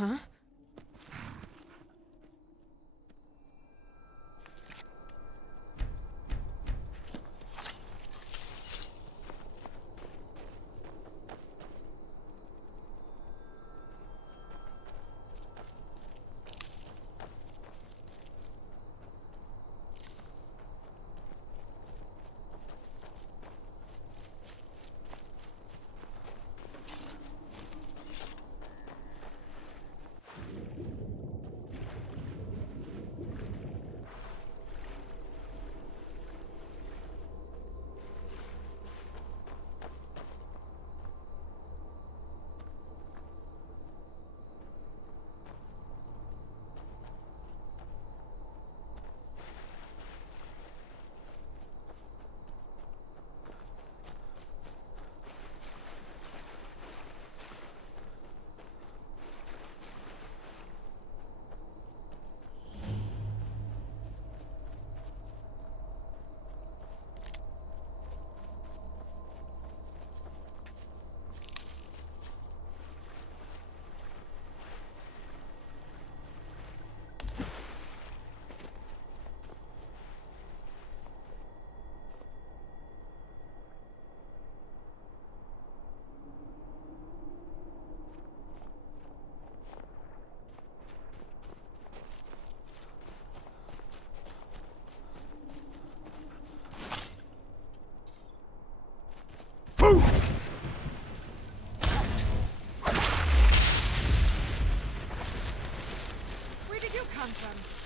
Huh? Where did you come from?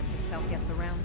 lets himself get surrounded.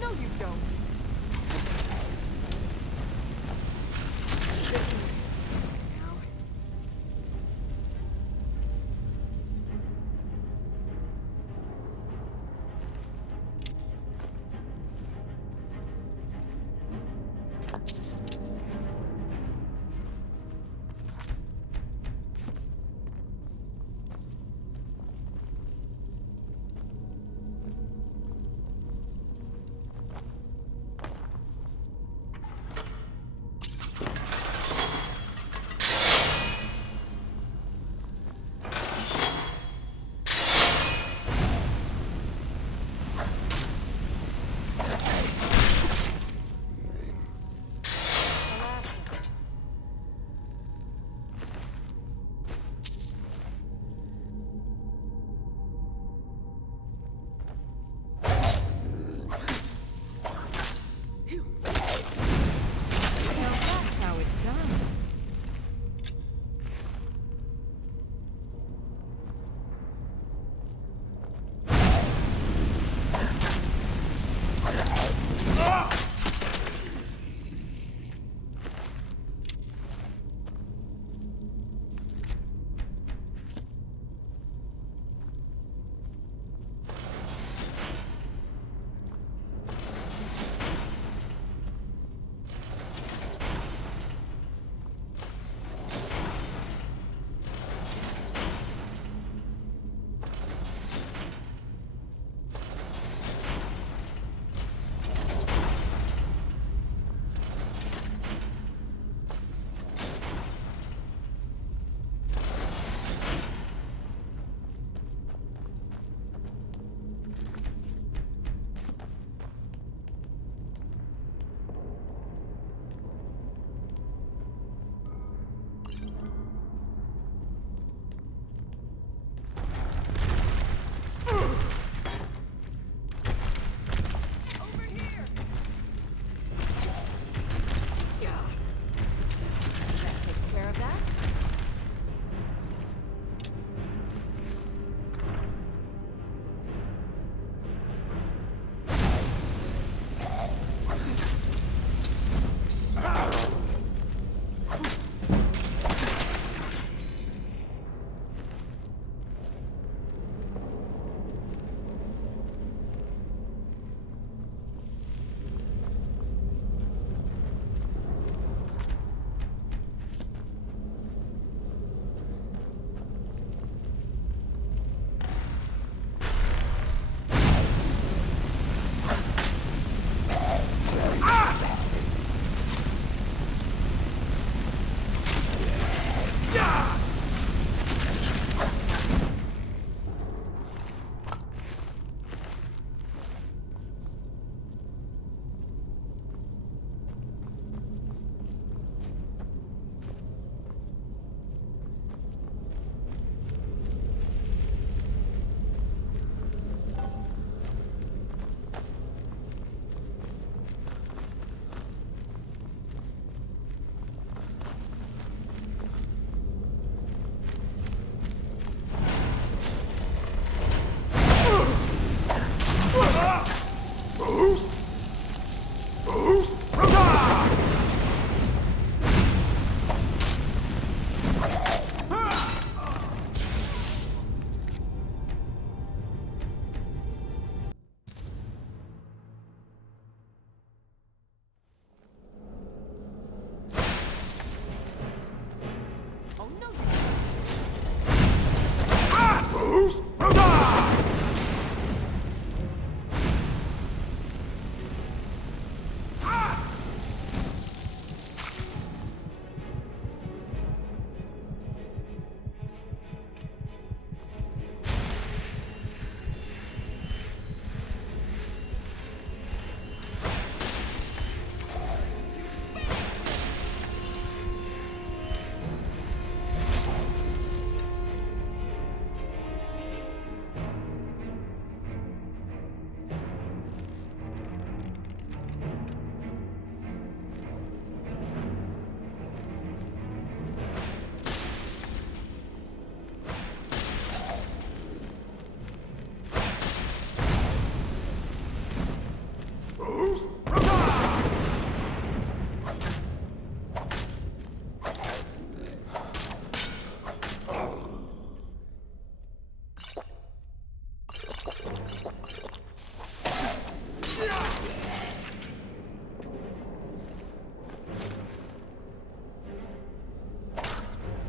No, you don't. Now.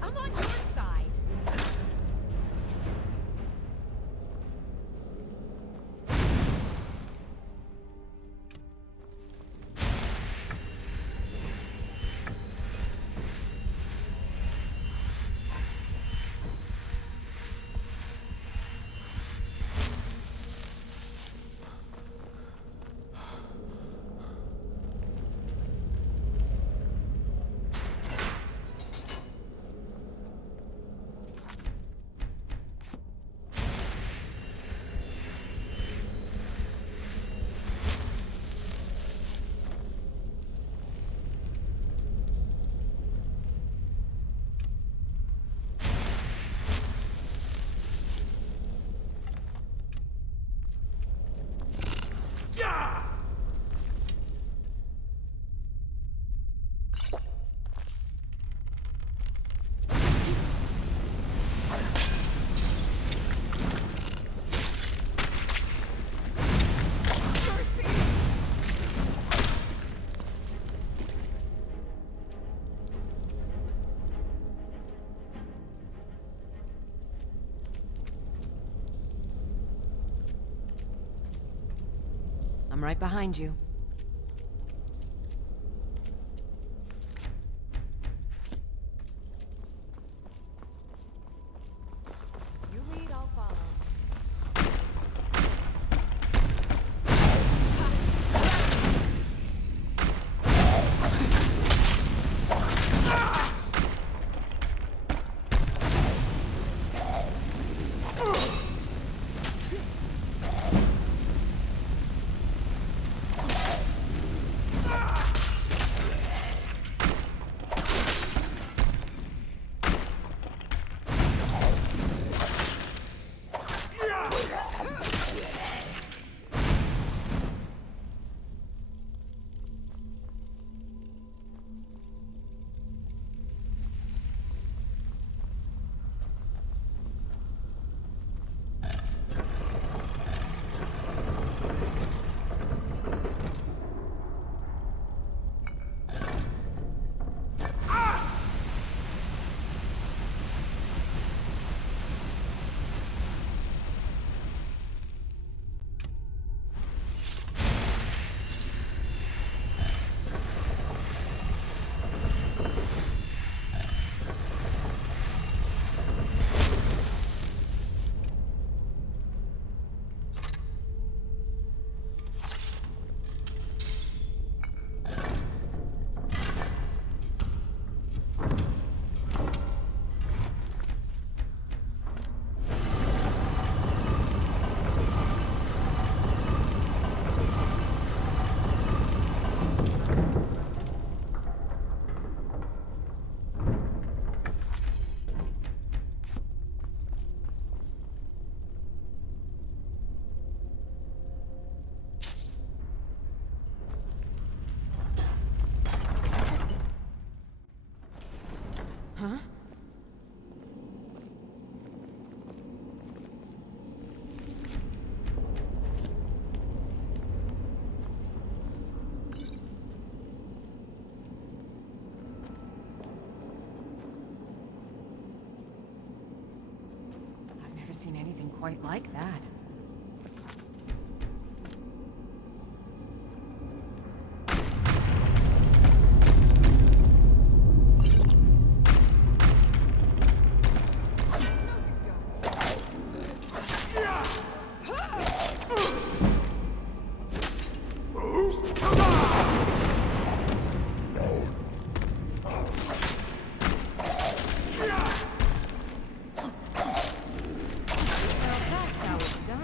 I'm on your side. I'm right behind you. You lead, I'll follow. Huh? I've never seen anything quite like that. Well, that's how it's done.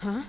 Huh?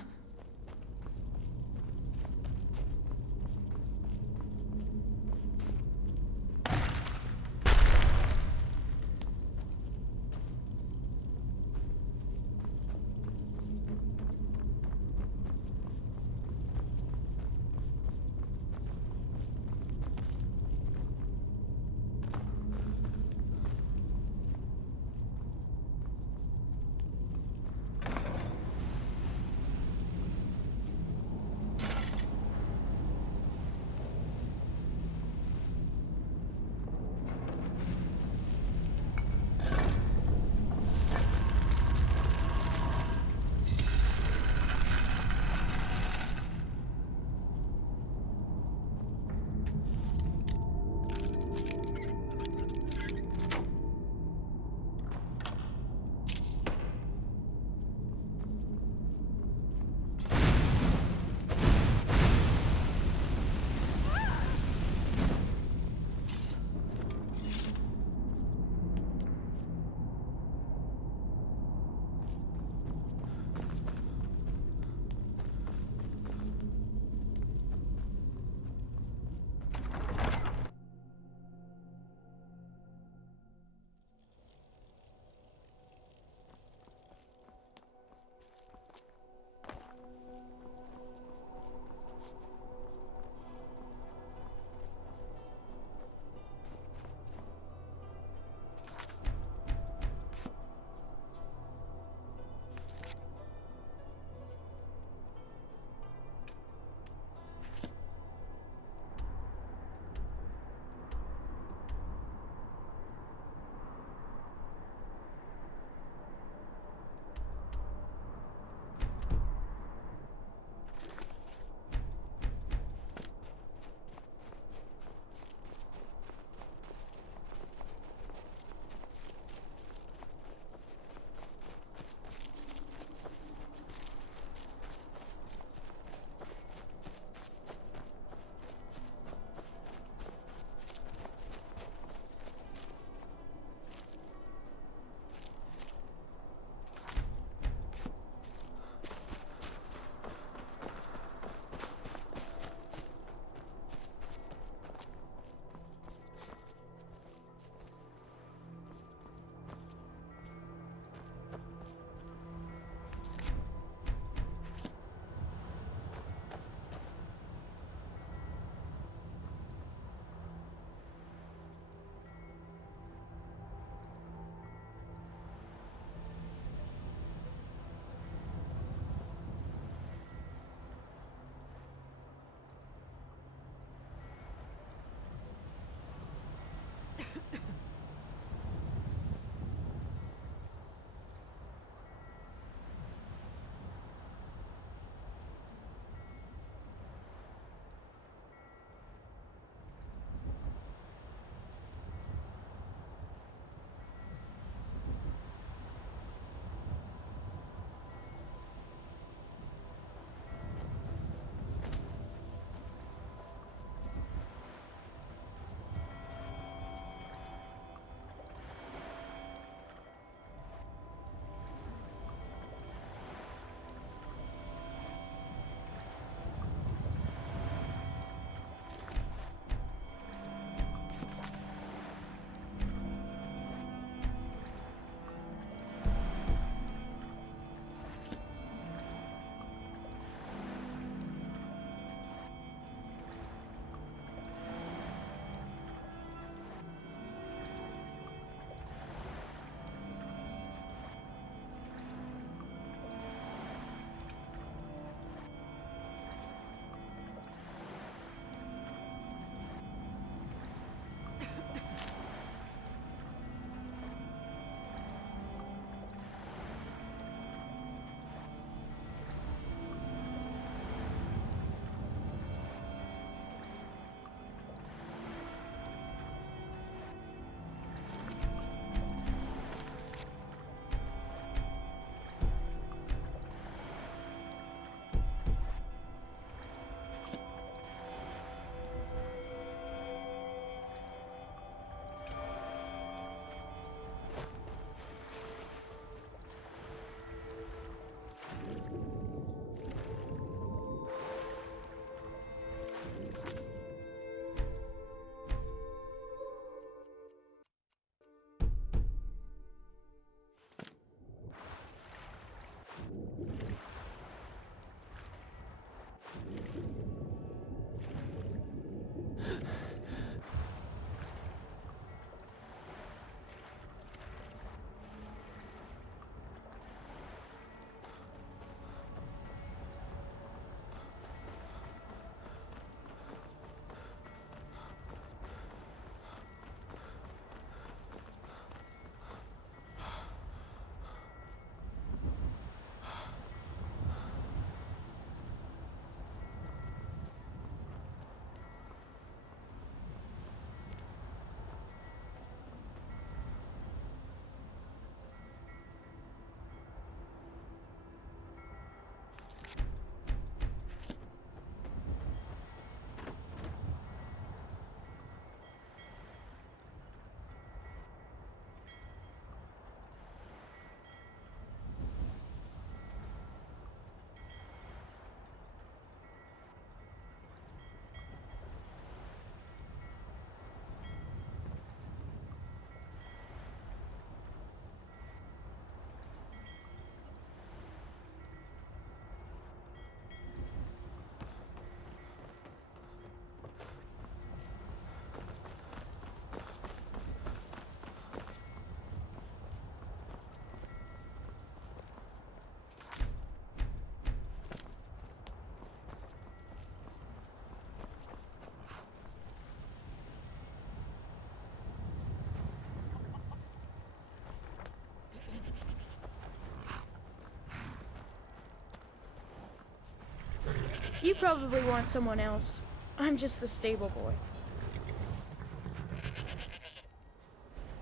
You probably want someone else. I'm just the stable boy.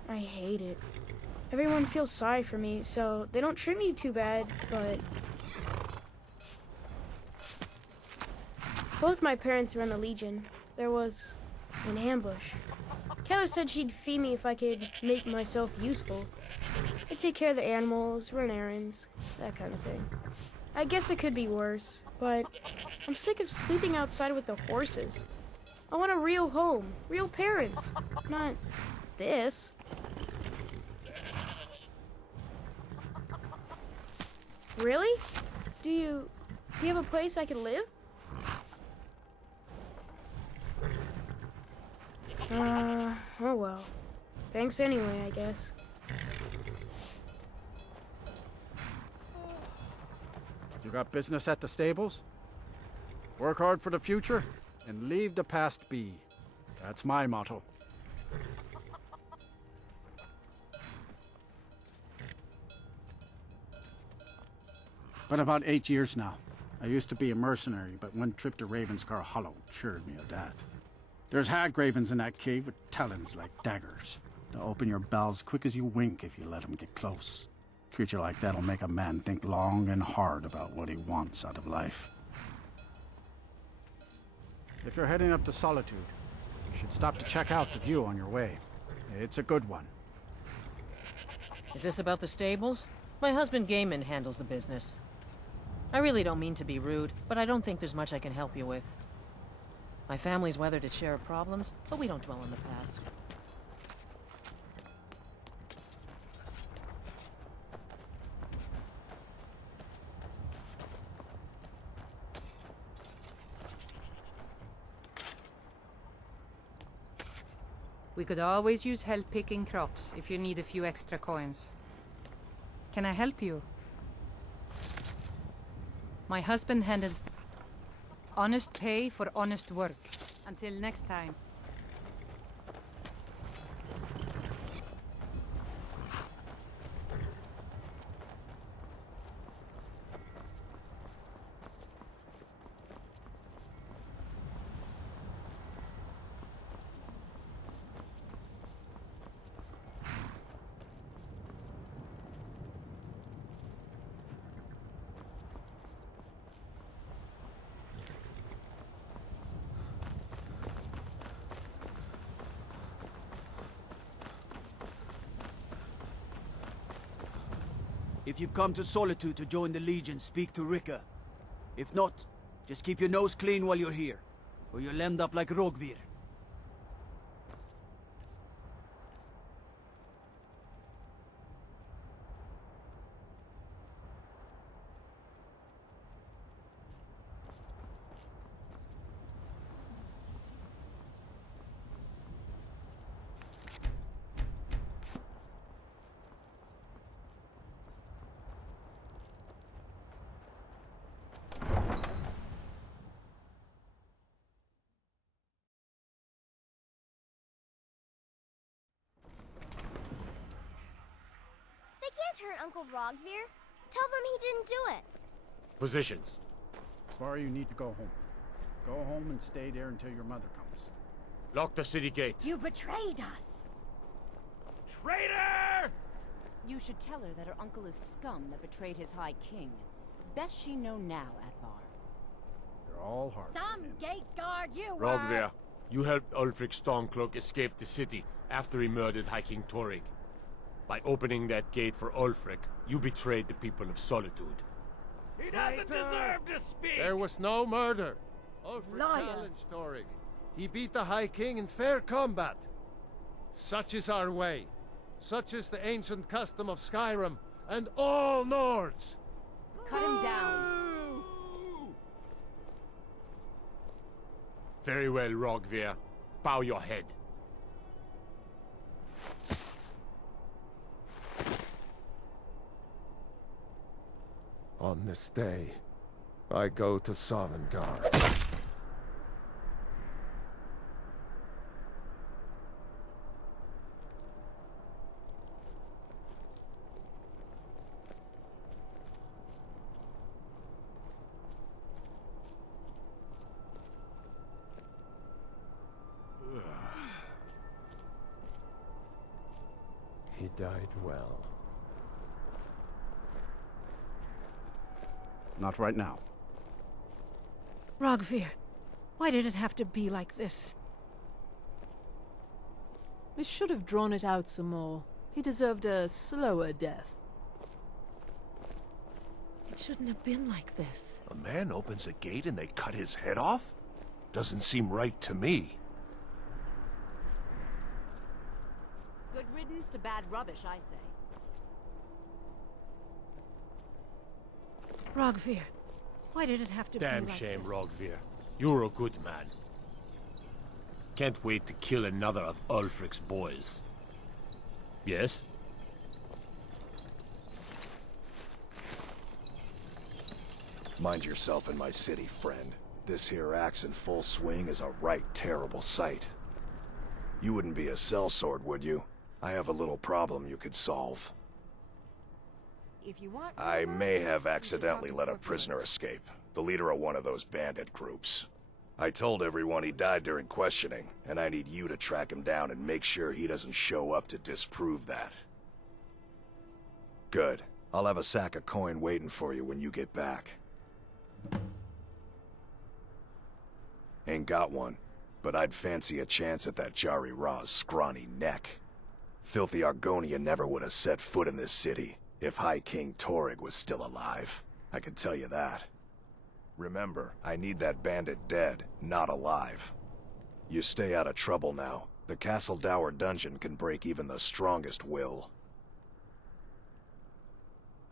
I hate it. Everyone feels sorry for me, so they don't treat me too bad, but... Both my parents were in the Legion. There was an ambush. Keller said she'd feed me if I could make myself useful. I'd take care of the animals, run errands, that kind of thing. I guess it could be worse, but I'm sick of sleeping outside with the horses. I want a real home, real parents, not this. Really? Do you have a place I can live? Oh well. Thanks anyway, I guess. You got business at the stables? Work hard for the future and leave the past be. That's my motto. Been about 8 years now. I used to be a mercenary, but one trip to Ravenscar Hollow cured me of that. There's hag ravens in that cave with talons like daggers. They'll open your bowels quick as you wink if you let them get close. A creature like that'll make a man think long and hard about what he wants out of life. If you're heading up to Solitude, you should stop to check out the view on your way. It's a good one. Is this about the stables? My husband Gaiman handles the business. I really don't mean to be rude, but I don't think there's much I can help you with. My family's weathered its share of problems, but we don't dwell in the past. We could always use help picking crops if you need a few extra coins. Can I help you? My husband handles honest pay for honest work. Until next time. If you've come to Solitude to join the Legion, speak to Rika. If not, just keep your nose clean while you're here, or you'll end up like Rogvir. Can't hurt Uncle Rogvir. Tell them he didn't do it. Positions. As you need to go home. Go home and stay there until your mother comes. Lock the city gate. You betrayed us! Traitor! You should tell her that her uncle is scum that betrayed his High King. Best she know now, Advar. You're all hard. Some gate guard you were! Rogvir, you helped Ulfric Stormcloak escape the city after he murdered High King Torrig. By opening that gate for Ulfric, you betrayed the people of Solitude. He doesn't deserve to speak! There was no murder. Ulfric Liar. challenged Torrig. He beat the High King in fair combat. Such is our way. Such is the ancient custom of Skyrim and all Nords. Cut him down. Very well, Rogvir. Bow your head. On this day, I go to Sovngarde. He died well. Not right now. Rogvir, why did it have to be like this? We should have drawn it out some more. He deserved a slower death. It shouldn't have been like this. A man opens a gate and they cut his head off? Doesn't seem right to me. Good riddance to bad rubbish, I say. Rogvir, why did it have to Damn be like shame, this? Rogvir. You're a good man. Can't wait to kill another of Ulfric's boys. Yes? Mind yourself in my city, friend. This here axe in full swing is a right terrible sight. You wouldn't be a sellsword, would you? I have a little problem you could solve. If you want I rumors, may have you should accidentally talk to let a Corvus. prisoner escape. The leader of one of those bandit groups. I told everyone he died during questioning, and I need you to track him down and make sure he doesn't show up to disprove that. Good. I'll have a sack of coin waiting for you when you get back. Ain't got one, but I'd fancy a chance at that Jari Ra's scrawny neck. Filthy Argonian never would have set foot in this city if High King Torrig was still alive. I can tell you that. Remember, I need that bandit dead, not alive. You stay out of trouble now. The Castle Dower dungeon can break even the strongest will.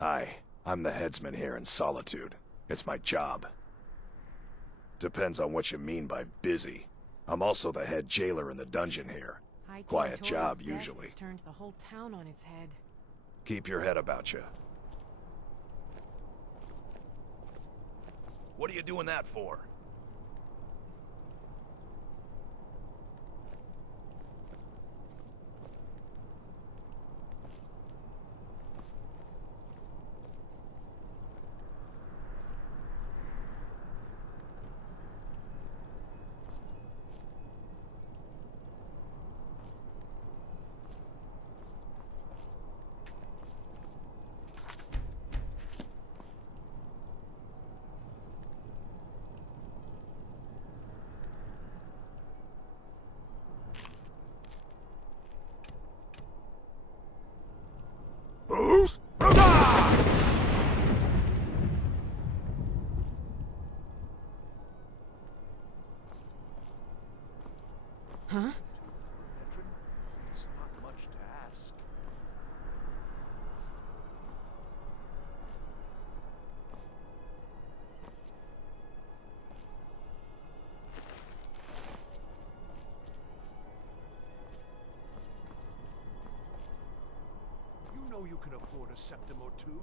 I'm the headsman here in Solitude. It's my job. Depends on what you mean by busy. I'm also the head jailer in the dungeon here. High King Quiet Torrent's job, death usually. has turned the whole town on its head. Keep your head about you. What are you doing that for? Huh? It's not much to ask. You know you can afford a septim or two.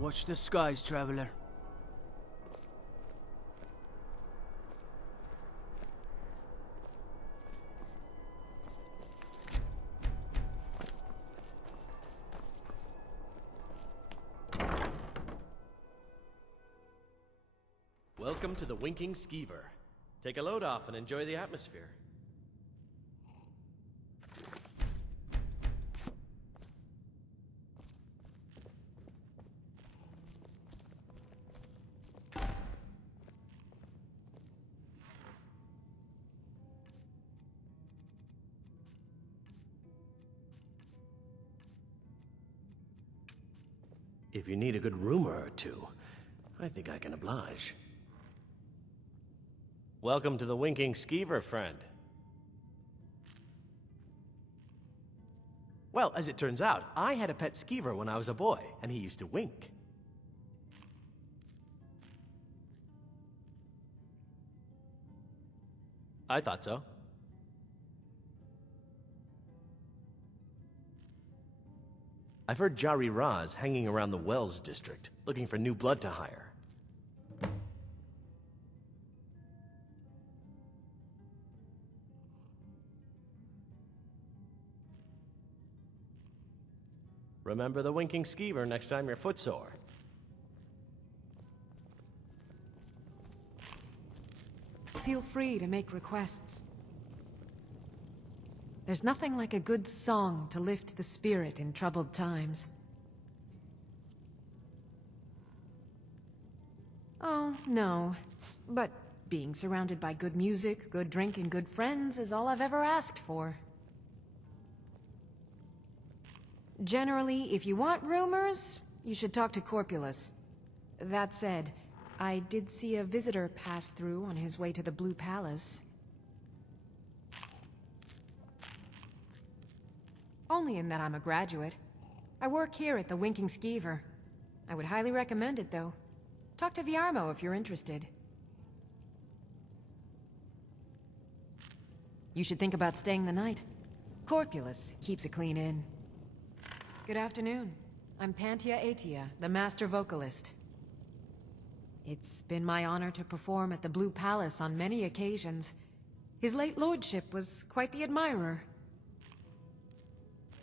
Watch the skies, traveler. Welcome to the Winking Skeever. Take a load off and enjoy the atmosphere. If you need a good rumor or two, I think I can oblige. Welcome to the Winking Skeever, friend. Well, as it turns out, I had a pet skeever when I was a boy, and he used to wink. I thought so. I've heard Jari Ra's hanging around the Wells district, looking for new blood to hire. Remember the Winking Skeever next time you're footsore. Feel free to make requests. There's nothing like a good song to lift the spirit in troubled times. Oh, no. But being surrounded by good music, good drink, and good friends is all I've ever asked for. Generally, if you want rumors, you should talk to Corpulus. That said, I did see a visitor pass through on his way to the Blue Palace. Only in that I'm a graduate. I work here at the Winking Skeever. I would highly recommend it, though. Talk to Viarmo if you're interested. You should think about staying the night. Corpulus keeps a clean inn. Good afternoon. I'm Pantia Atia, the master vocalist. It's been my honor to perform at the Blue Palace on many occasions. His late lordship was quite the admirer.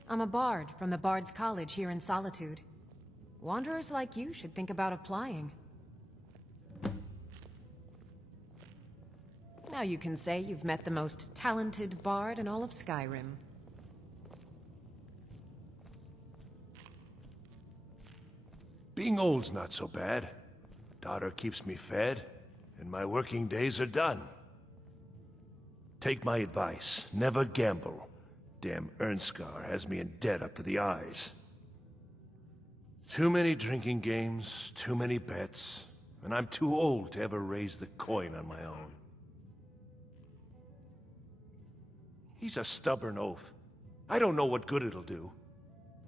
I'm a bard from the Bard's College here in Solitude. Wanderers like you should think about applying. Now you can say you've met the most talented bard in all of Skyrim. Being old's not so bad. Daughter keeps me fed, and my working days are done. Take my advice, never gamble. Damn Ernskar has me in debt up to the eyes. Too many drinking games, too many bets, and I'm too old to ever raise the coin on my own. He's a stubborn oaf. I don't know what good it'll do.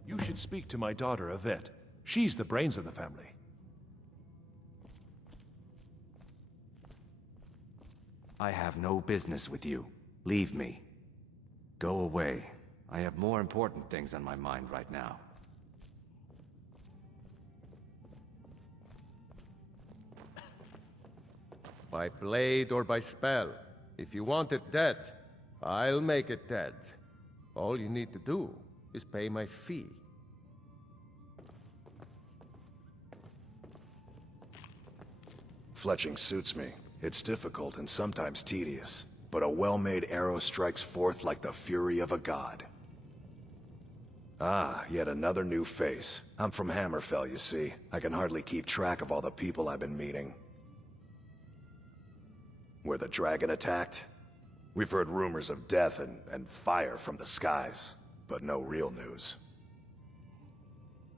You should speak to my daughter, Yvette. She's the brains of the family. I have no business with you. Leave me. Go away. I have more important things on my mind right now. By blade or by spell. If you want it dead, I'll make it dead. All you need to do is pay my fee. Fletching suits me. It's difficult and sometimes tedious, but a well-made arrow strikes forth like the fury of a god. Ah, yet another new face. I'm from Hammerfell, you see. I can hardly keep track of all the people I've been meeting. Where the dragon attacked? We've heard rumors of death and fire from the skies, but no real news.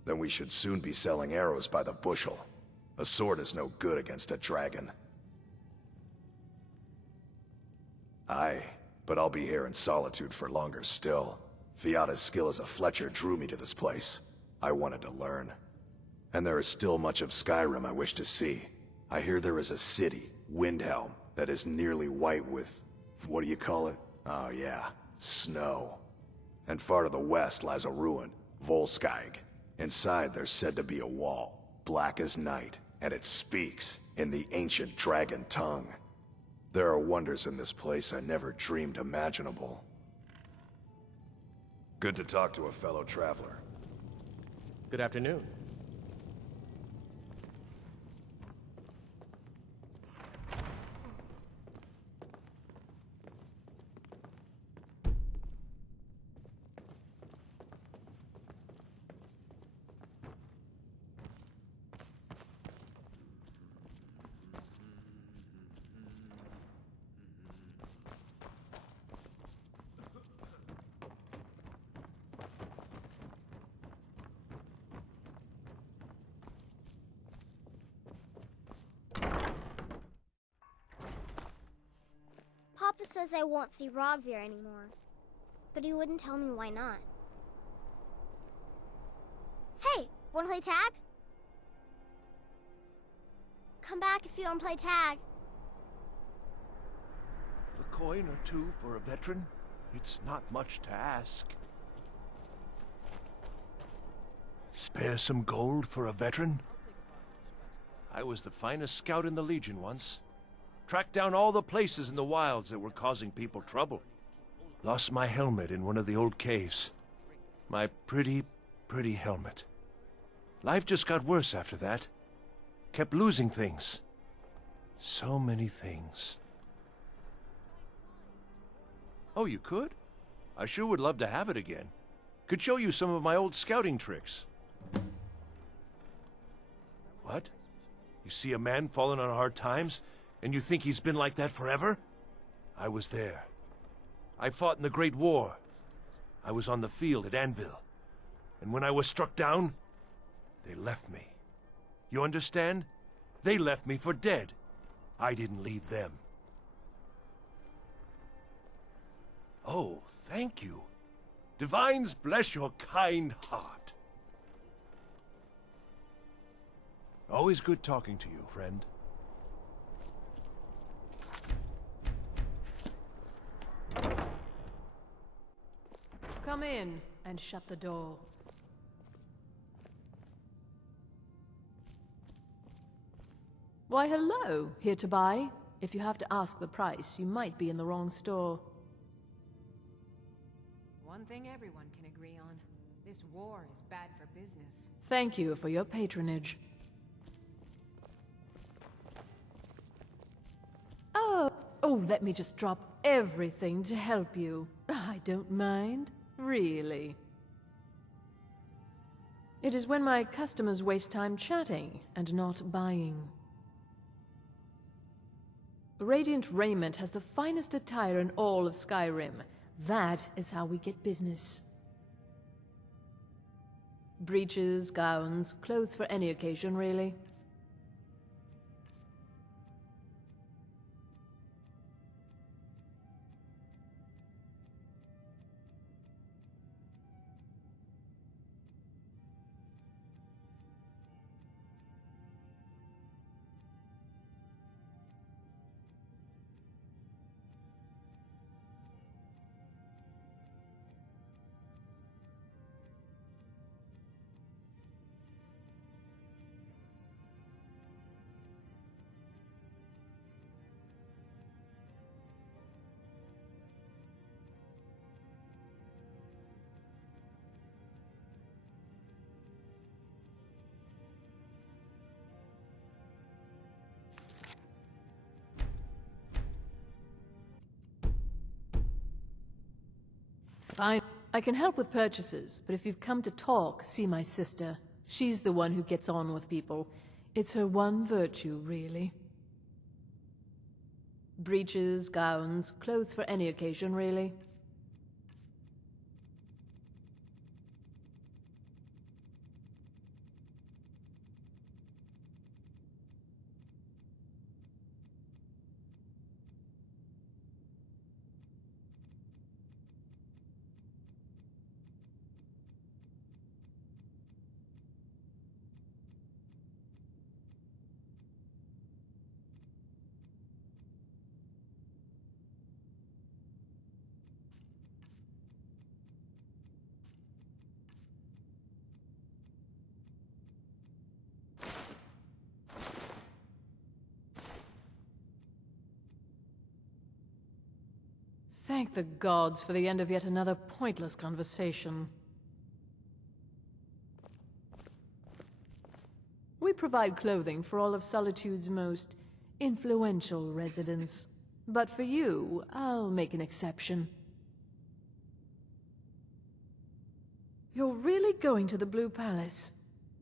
Then we should soon be selling arrows by the bushel. A sword is no good against a dragon. Aye, but I'll be here in Solitude for longer still. Fiata's skill as a Fletcher drew me to this place. I wanted to learn. And there is still much of Skyrim I wish to see. I hear there is a city, Windhelm, that is nearly white with... what do you call it? Oh yeah, snow. And far to the west lies a ruin, Volskag. Inside there's said to be a wall, black as night, and it speaks in the ancient dragon tongue. There are wonders in this place I never dreamed imaginable. Good to talk to a fellow traveler. Good afternoon. says I won't see Rogvir anymore, but he wouldn't tell me why not. Hey, wanna play tag? Come back if you don't play tag. A coin or two for a veteran? It's not much to ask. Spare some gold for a veteran? I was the finest scout in the Legion once. Tracked down all the places in the wilds that were causing people trouble. Lost my helmet in one of the old caves. My pretty, pretty helmet. Life just got worse after that. Kept losing things. So many things. Oh, you could? I sure would love to have it again. Could show you some of my old scouting tricks. What? You see a man falling on hard times, and you think he's been like that forever? I was there. I fought in the Great War. I was on the field at Anvil. And when I was struck down, they left me. You understand? They left me for dead. I didn't leave them. Oh, thank you. Divines bless your kind heart. Always good talking to you, friend. Come in and shut the door. Why, hello. Here to buy? If you have to ask the price, you might be in the wrong store. One thing everyone can agree on. This war is bad for business. Thank you for your patronage. Oh, let me just drop everything to help you. I don't mind. Really. It is when my customers waste time chatting and not buying. Radiant Raiment has the finest attire in all of Skyrim. That is how we get business. Breeches, gowns, clothes for any occasion, really. Fine. I can help with purchases, but if you've come to talk, see my sister. She's the one who gets on with people. It's her one virtue, really. Breeches, gowns, clothes for any occasion, really. Thank the gods for the end of yet another pointless conversation. We provide clothing for all of Solitude's most influential residents. But for you, I'll make an exception. You're really going to the Blue Palace?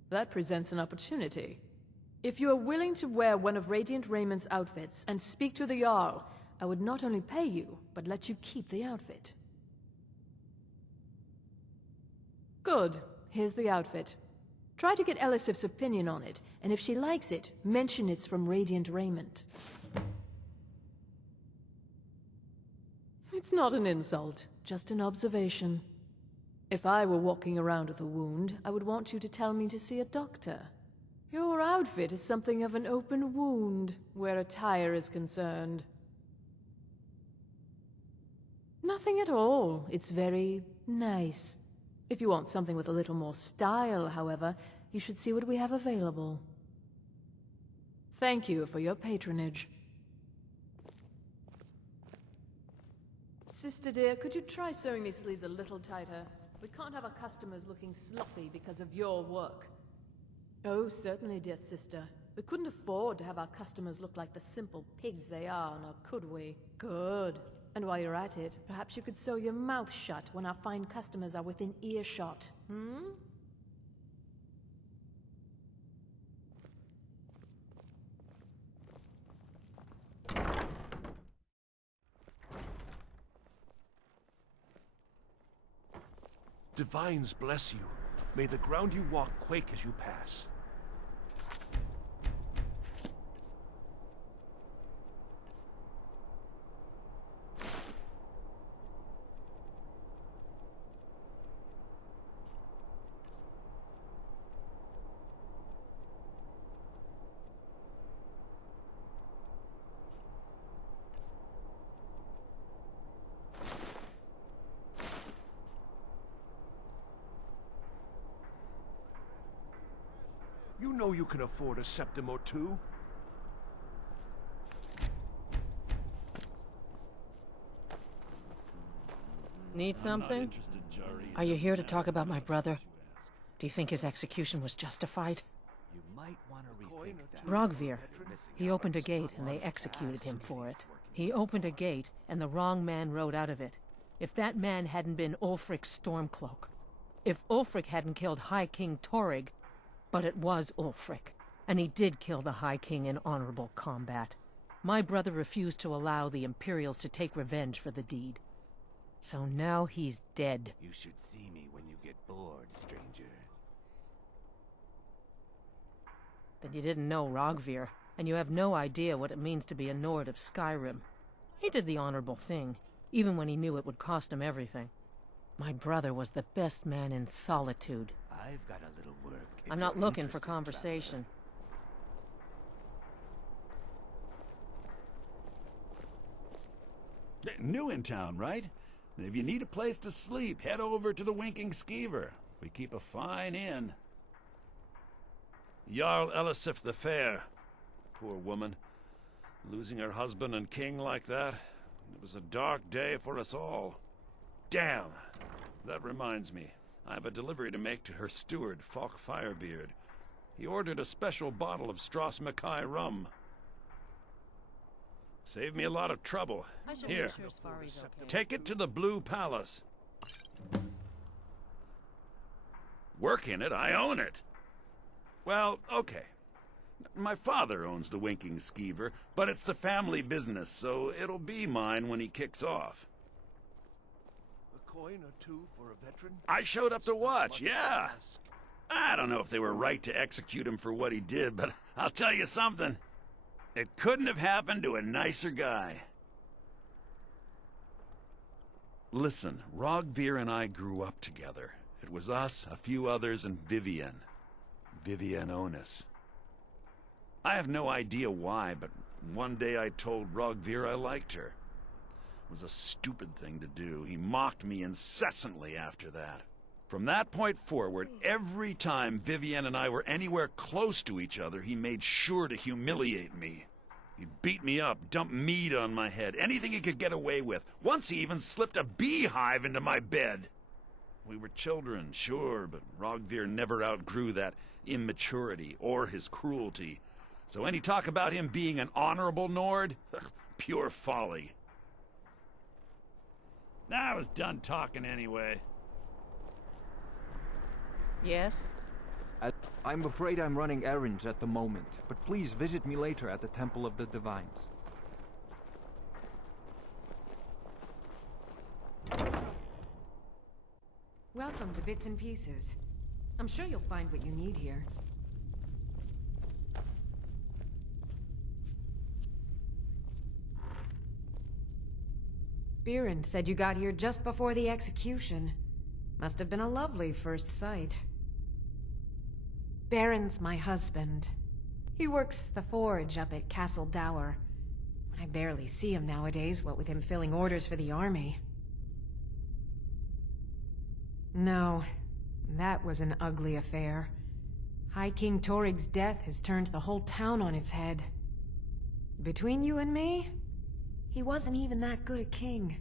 That presents an opportunity. If you are willing to wear one of Radiant Raymond's outfits and speak to the Jarl, I would not only pay you, but let you keep the outfit. Good. Here's the outfit. Try to get Elisif's opinion on it, and if she likes it, mention it's from Radiant Raiment. It's not an insult, just an observation. If I were walking around with a wound, I would want you to tell me to see a doctor. Your outfit is something of an open wound, where attire is concerned. Nothing at all. It's very nice. If you want something with a little more style, however, you should see what we have available. Thank you for your patronage. Sister dear, could you try sewing these sleeves a little tighter? We can't have our customers looking sloppy because of your work. Oh, certainly, dear sister. We couldn't afford to have our customers look like the simple pigs they are, now could we? Good. And while you're at it, perhaps you could sew your mouth shut when our fine customers are within earshot, hmm? Divines bless you. May the ground you walk quake as you pass. You know you can afford a septim or two. Need something? Are you here to talk about my brother? Do you think his execution was justified? You might want to rethink that. Rogvir. He opened a gate and they executed him for it. He opened a gate and the wrong man rode out of it. If that man hadn't been Ulfric's Stormcloak. If Ulfric hadn't killed High King Torrig. But it was Ulfric, and he did kill the High King in honorable combat. My brother refused to allow the Imperials to take revenge for the deed. So now he's dead. You should see me when you get bored, stranger. Then you didn't know Rogvir, and you have no idea what it means to be a Nord of Skyrim. He did the honorable thing, even when he knew it would cost him everything. My brother was the best man in Solitude. I've got a little work. I'm not looking for conversation. New in town, right? If you need a place to sleep, head over to the Winking Skeever. We keep a fine inn. Jarl Elisif the Fair. Poor woman. Losing her husband and king like that. It was a dark day for us all. Damn! That reminds me. I have a delivery to make to her steward, Falk Firebeard. He ordered a special bottle of Strass Mackay rum. Saved me a lot of trouble. Here, take it to the Blue Palace. Work in it, I own it. Well, okay. My father owns the Winking Skeever, but it's the family business, so it'll be mine when he kicks off. A coin or two for a veteran? I showed up to watch, yeah. I don't know if they were right to execute him for what he did, but I'll tell you something. It couldn't have happened to a nicer guy. Listen, Rogvir and I grew up together. It was us, a few others, and Vivienne. Vivienne Onus. I have no idea why, but one day I told Rogvir I liked her. It was a stupid thing to do. He mocked me incessantly after that. From that point forward, every time Vivienne and I were anywhere close to each other, he made sure to humiliate me. He'd beat me up, dump meat on my head, anything he could get away with. Once he even slipped a beehive into my bed. We were children, sure, but Rogvir never outgrew that immaturity or his cruelty. So any talk about him being an honorable Nord? Pure folly. I was done talking anyway. Yes? I'm afraid I'm running errands at the moment, but please visit me later at the Temple of the Divines. Welcome to Bits and Pieces. I'm sure you'll find what you need here. Bjørn said you got here just before the execution. Must have been a lovely first sight. Baron's my husband. He works the forge up at Castle Dower. I barely see him nowadays, what with him filling orders for the army. No, that was an ugly affair. High King Torig's death has turned the whole town on its head. Between you and me, he wasn't even that good a king.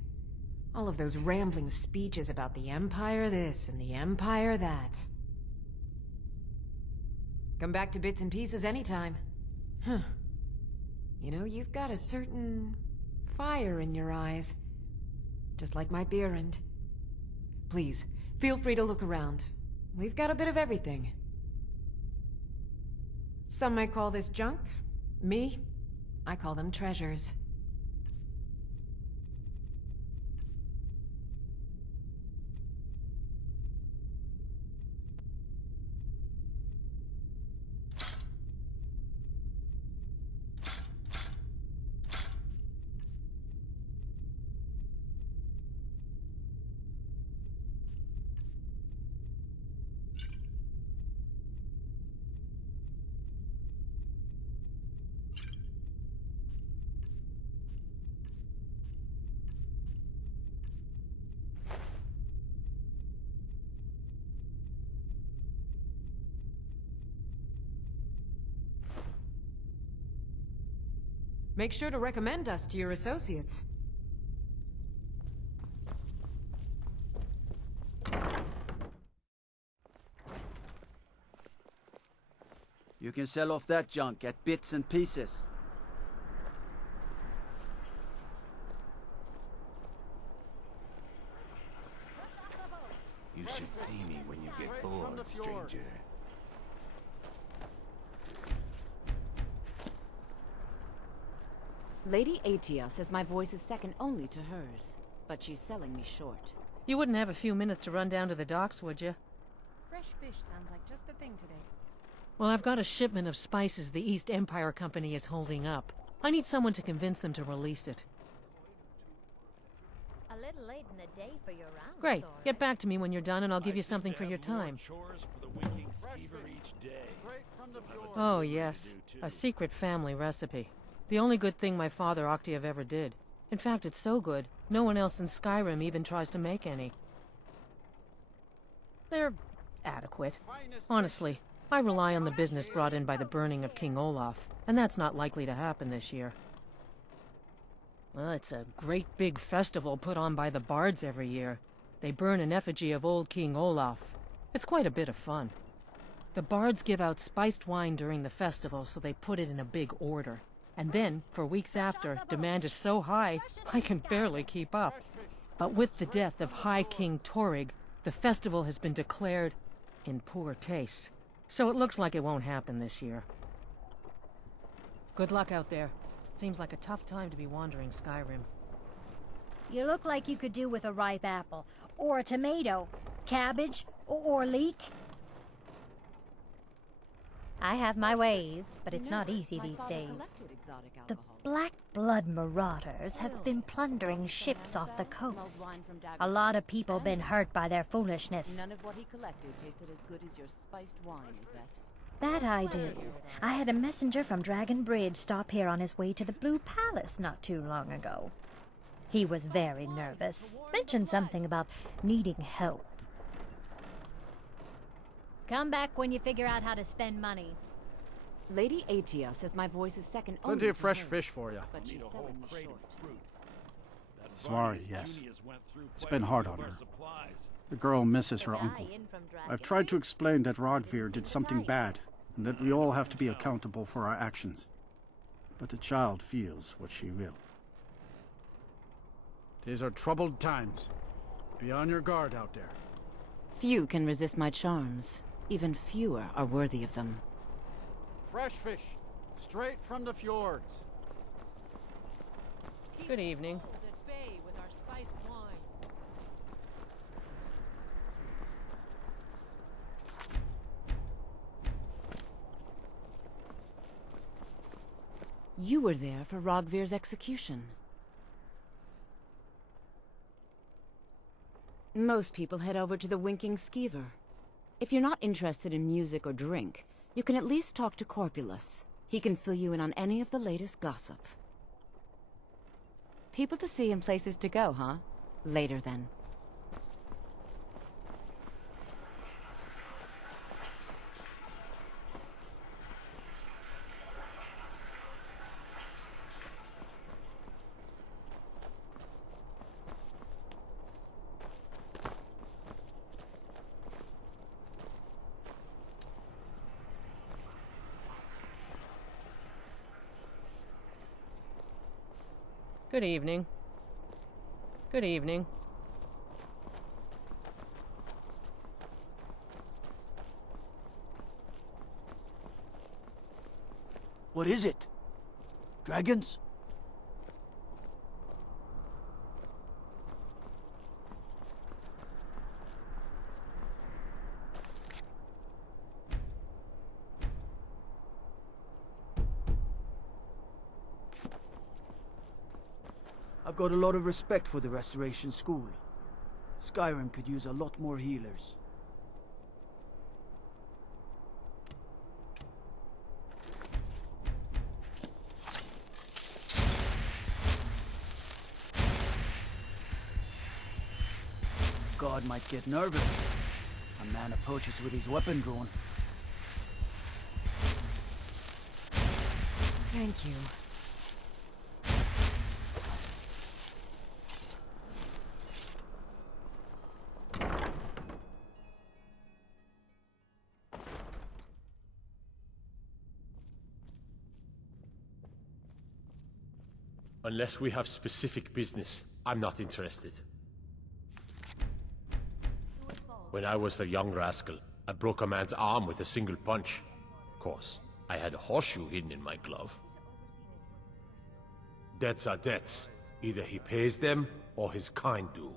All of those rambling speeches about the Empire this and the Empire that. Come back to bits and pieces anytime. Huh. You know, you've got a certain fire in your eyes. Just like my Bjørn. Please, feel free to look around. We've got a bit of everything. Some might call this junk. Me, I call them treasures. Make sure to recommend us to your associates. You can sell off that junk at bits and pieces. You should see me when you get bored, stranger. Lady Atia says my voice is second only to hers, but she's selling me short. You wouldn't have a few minutes to run down to the docks, would you? Fresh fish sounds like just the thing today. Well, I've got a shipment of spices the East Empire Company is holding up. I need someone to convince them to release it. A little late in the day for your round. Great. Get back to me when you're done and I'll give you something for your time. Oh, yes. A secret family recipe. The only good thing my father Octave ever did. In fact, it's so good, no one else in Skyrim even tries to make any. They're adequate. Honestly, I rely on the business brought in by the burning of King Olaf, and that's not likely to happen this year. Well, it's a great big festival put on by the bards every year. They burn an effigy of old King Olaf. It's quite a bit of fun. The bards give out spiced wine during the festival, so they put it in a big order. And then, for weeks after, demand is so high, I can barely keep up. But with the death of High King Torig, the festival has been declared in poor taste. So it looks like it won't happen this year. Good luck out there. Seems like a tough time to be wandering Skyrim. You look like you could do with a ripe apple, or a tomato, cabbage, or leek. I have my ways, but it's not easy these days. The Black Blood marauders have been plundering ships off the coast. A lot of people been hurt by their foolishness. None of what he collected tasted as good as your spiced wine, Yvette. That I do. I had a messenger from Dragon Bridge stop here on his way to the Blue Palace not too long ago. He was very nervous. Mentioned something about needing help. Come back when you figure out how to spend money. Lady Atia says my voice is second only Plenty of to fresh hers, fish for you. but she's selling me short. Sorry, yes. It's been hard on her. The girl misses her uncle. I've tried to explain that Rogvir did something bad, and that we all have to be accountable for our actions. But the child feels what she will. These are troubled times. Be on your guard out there. Few can resist my charms. Even fewer are worthy of them. Fresh fish, straight from the fjords. Good evening. You were there for Rogvir's execution. Most people head over to the Winking Skeever. If you're not interested in music or drink, you can at least talk to Corpulus. He can fill you in on any of the latest gossip. People to see and places to go, huh? Later, then. Good evening. Good evening. What is it? Dragons? I've got a lot of respect for the Restoration School. Skyrim could use a lot more healers. God might get nervous. A man approaches with his weapon drawn. Thank you. Unless we have specific business, I'm not interested. When I was a young rascal, I broke a man's arm with a single punch. Of course, I had a horseshoe hidden in my glove. Debts are debts. Either he pays them, or his kind do.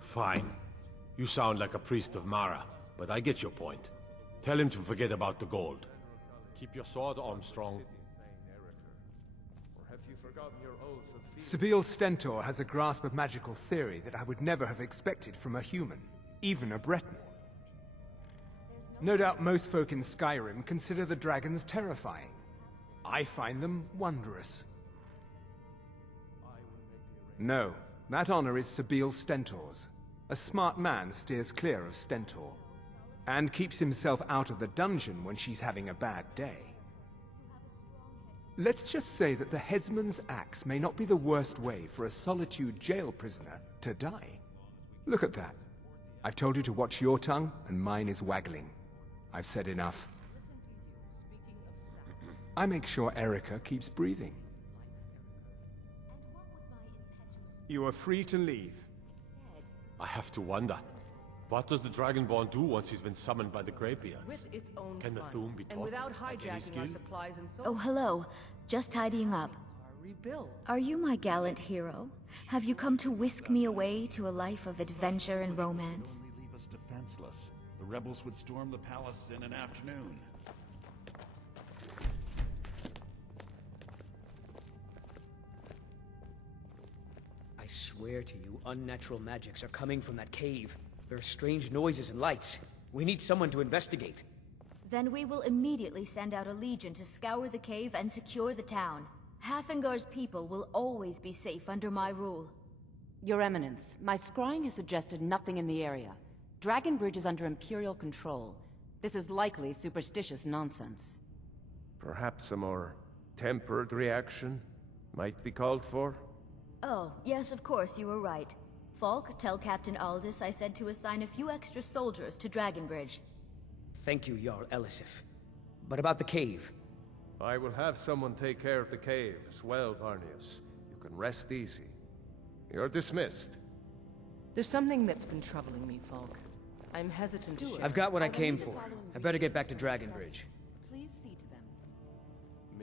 Fine. You sound like a priest of Mara, but I get your point. Tell him to forget about the gold. Keep your sword, Armstrong. Sebille Stentor has a grasp of magical theory that I would never have expected from a human, even a Breton. No doubt most folk in Skyrim consider the dragons terrifying. I find them wondrous. No, that honor is Sebille Stentor's. A smart man steers clear of Stentor, and keeps himself out of the dungeon when she's having a bad day. Let's just say that the headsman's axe may not be the worst way for a Solitude jail prisoner to die. Look at that. I've told you to watch your tongue, and mine is waggling. I've said enough. I make sure Erica keeps breathing. You are free to leave. I have to wonder. What does the Dragonborn do once he's been summoned by the Greybeards? With its own Can the Thum be and taught? without Like any hijacking skill? our supplies and so Oh, hello. Just tidying up. rebuild. Are you my gallant hero? Have you come to whisk me away to a life of adventure and romance? Only leave us defenseless. The rebels would storm the palace in an afternoon. I swear to you, unnatural magics are coming from that cave. There are strange noises and lights. We need someone to investigate. Then we will immediately send out a legion to scour the cave and secure the town. Hafengar's people will always be safe under my rule. Your Eminence, my scrying has suggested nothing in the area. Dragonbridge is under Imperial control. This is likely superstitious nonsense. Perhaps a more tempered reaction might be called for? Oh, yes, of course, you were right. Falk, tell Captain Aldous I said to assign a few extra soldiers to Dragonbridge. Thank you, Jarl Elisif. But about the cave? I will have someone take care of the cave as well, Varnius. You can rest easy. You're dismissed. There's something that's been troubling me, Falk. I'm hesitant to share. I've got what I came for. I better get back to Dragonbridge. Please see to them.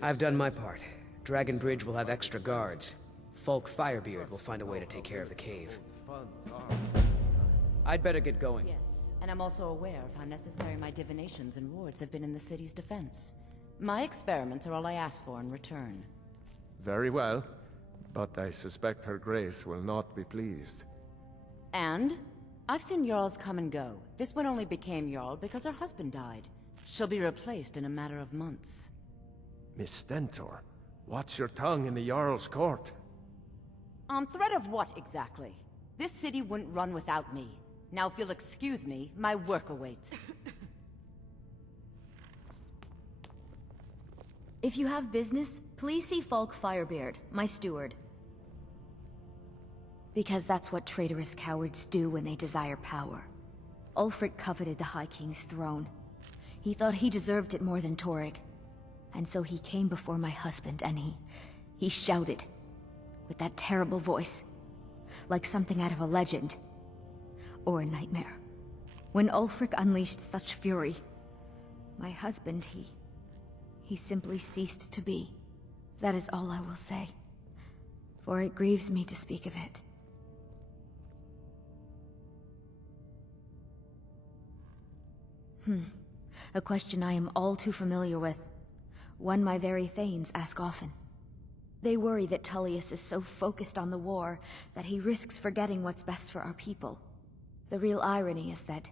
I've done my part. Dragonbridge will have extra guards. Falk Firebeard will find a way to take care of the cave. I'd better get going. Yes, and I'm also aware of how necessary my divinations and wards have been in the city's defense. My experiments are all I ask for in return. Very well. But I suspect her grace will not be pleased. And? I've seen Jarls come and go. This one only became Jarl because her husband died. She'll be replaced in a matter of months. Miss Stentor, watch your tongue in the Jarl's court. On threat of what, exactly? This city wouldn't run without me. Now if you'll excuse me, my work awaits. If you have business, please see Falk Firebeard, my steward. Because that's what traitorous cowards do when they desire power. Ulfric coveted the High King's throne. He thought he deserved it more than Torrig. And so he came before my husband and he shouted. With that terrible voice. Like something out of a legend. Or a nightmare. When Ulfric unleashed such fury, my husband, he simply ceased to be. That is all I will say. For it grieves me to speak of it. A question I am all too familiar with. One my very Thanes ask often. They worry that Tullius is so focused on the war that he risks forgetting what's best for our people. The real irony is that,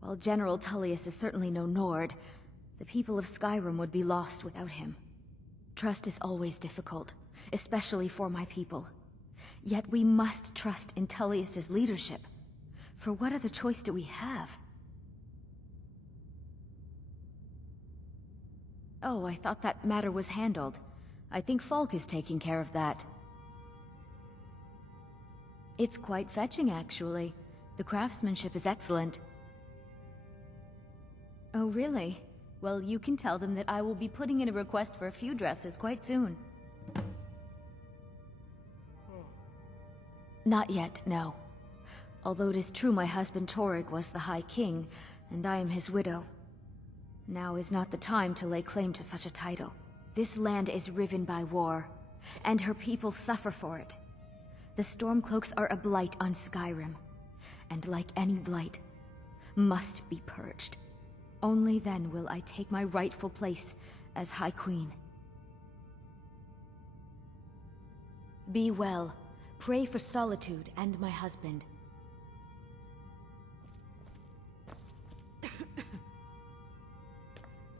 while General Tullius is certainly no Nord, the people of Skyrim would be lost without him. Trust is always difficult, especially for my people. Yet we must trust in Tullius's leadership. For what other choice do we have? Oh, I thought that matter was handled. I think Falk is taking care of that. It's quite fetching, actually. The craftsmanship is excellent. Oh, really? Well, you can tell them that I will be putting in a request for a few dresses quite soon. Not yet, no. Although it is true my husband Torrig was the High King, and I am his widow. Now is not the time to lay claim to such a title. This land is riven by war, and her people suffer for it. The Stormcloaks are a blight on Skyrim, and like any blight, must be purged. Only then will I take my rightful place as High Queen. Be well. Pray for Solitude and my husband.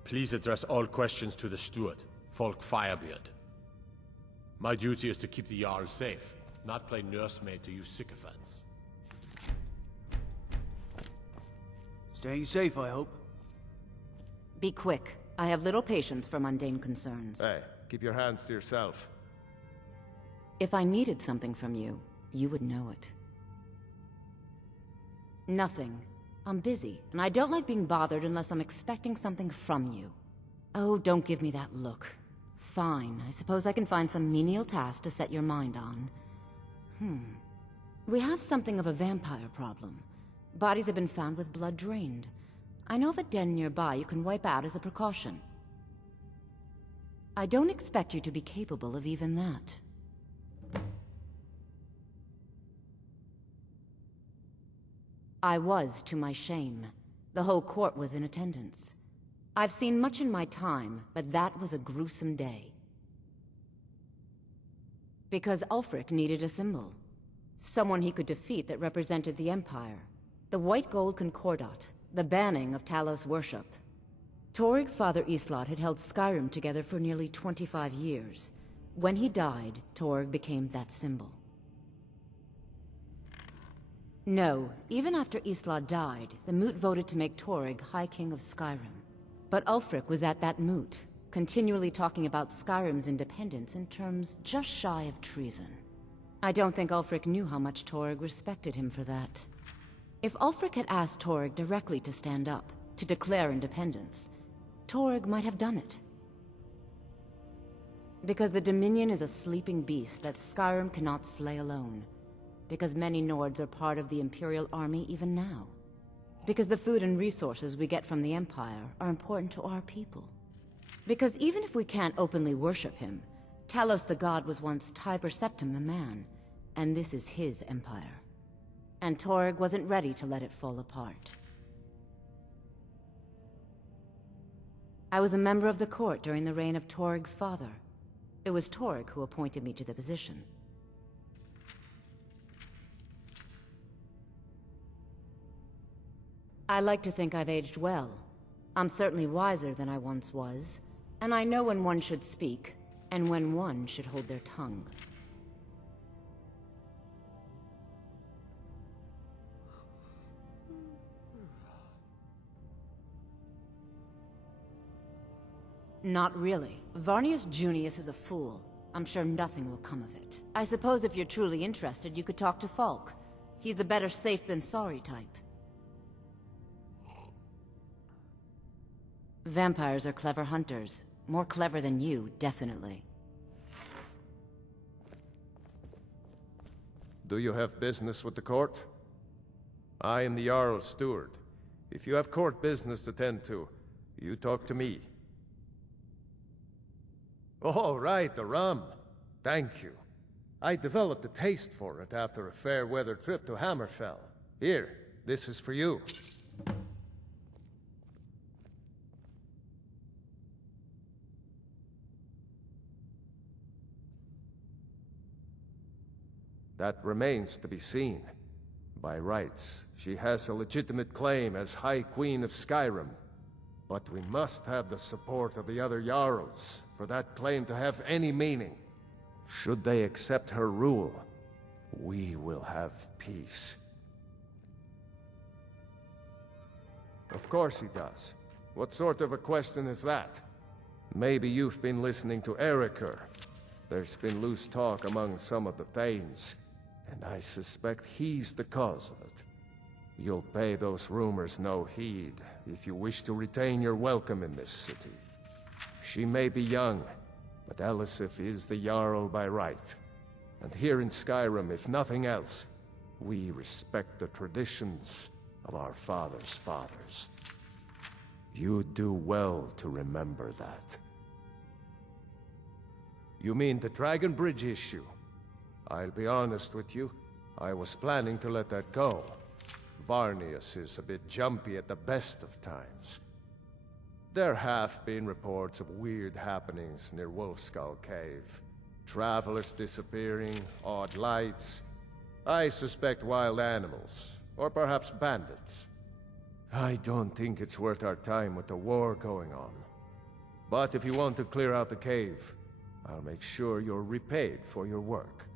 Please address all questions to the steward, Falk Firebeard. My duty is to keep the Jarl safe, not play nursemaid to you sycophants. Staying safe, I hope. Be quick. I have little patience for mundane concerns. Hey, keep your hands to yourself. If I needed something from you, you would know it. Nothing. I'm busy, and I don't like being bothered unless I'm expecting something from you. Oh, don't give me that look. Fine, I suppose I can find some menial task to set your mind on. We have something of a vampire problem. Bodies have been found with blood drained. I know of a den nearby you can wipe out as a precaution. I don't expect you to be capable of even that. I was, to my shame. The whole court was in attendance. I've seen much in my time, but that was a gruesome day. Because Ulfric needed a symbol. Someone he could defeat that represented the Empire. The White Gold Concordat, the banning of Talos worship. Torrig's father Islot had held Skyrim together for nearly 25 years. When he died, Torrig became that symbol. No, even after Islot died, the Moot voted to make Torrig High King of Skyrim. But Ulfric was at that Moot, continually talking about Skyrim's independence in terms just shy of treason. I don't think Ulfric knew how much Torrig respected him for that. If Ulfric had asked Torrig directly to stand up, to declare independence, Torrig might have done it. Because the Dominion is a sleeping beast that Skyrim cannot slay alone. Because many Nords are part of the Imperial Army even now. Because the food and resources we get from the Empire are important to our people. Because even if we can't openly worship him, Talos the God was once Tiber Septim the man, and this is his empire. And Torrig wasn't ready to let it fall apart. I was a member of the court during the reign of Torrig's father. It was Torrig who appointed me to the position. I like to think I've aged well. I'm certainly wiser than I once was, and I know when one should speak, and when one should hold their tongue. Not really. Varnius Junius is a fool. I'm sure nothing will come of it. I suppose if you're truly interested, you could talk to Falk. He's the better safe than sorry type. Vampires are clever hunters. More clever than you, definitely. Do you have business with the court? I am the Jarl's steward. If you have court business to tend to, you talk to me. Oh, right, the rum. Thank you. I developed a taste for it after a fair-weather trip to Hammerfell. Here, this is for you. That remains to be seen. By rights, she has a legitimate claim as High Queen of Skyrim. But we must have the support of the other Jarls for that claim to have any meaning. Should they accept her rule, we will have peace. Of course he does. What sort of a question is that? Maybe you've been listening to Eriker. There's been loose talk among some of the Thanes, and I suspect he's the cause of it. You'll pay those rumors no heed if you wish to retain your welcome in this city. She may be young, but Elisif is the Jarl by right. And here in Skyrim, if nothing else, we respect the traditions of our fathers' fathers. You do well to remember that. You mean the Dragon Bridge issue? I'll be honest with you, I was planning to let that go. Varnius is a bit jumpy at the best of times. There have been reports of weird happenings near Wolfskull Cave. Travelers disappearing, odd lights. I suspect wild animals, or perhaps bandits. I don't think it's worth our time with the war going on. But if you want to clear out the cave, I'll make sure you're repaid for your work.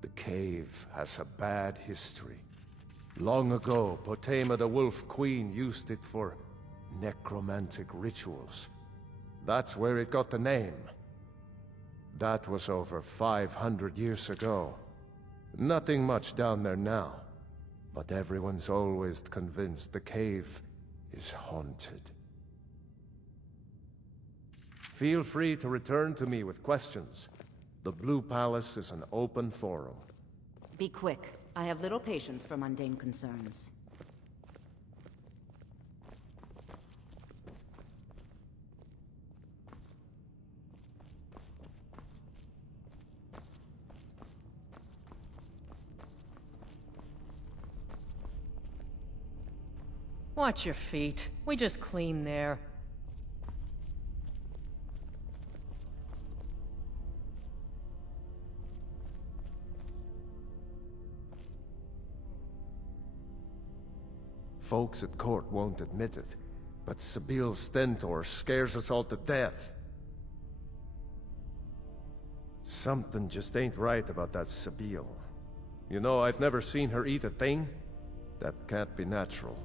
The cave has a bad history. Long ago, Potema the Wolf Queen used it for necromantic rituals. That's where it got the name. That was over 500 years ago. Nothing much down there now, but everyone's always convinced the cave is haunted. Feel free to return to me with questions. The Blue Palace is an open forum. Be quick. I have little patience for mundane concerns. Watch your feet. We just clean there. Folks at court won't admit it, but Sabil Stentor scares us all to death. Something just ain't right about that Sabil. You know, I've never seen her eat a thing. That can't be natural.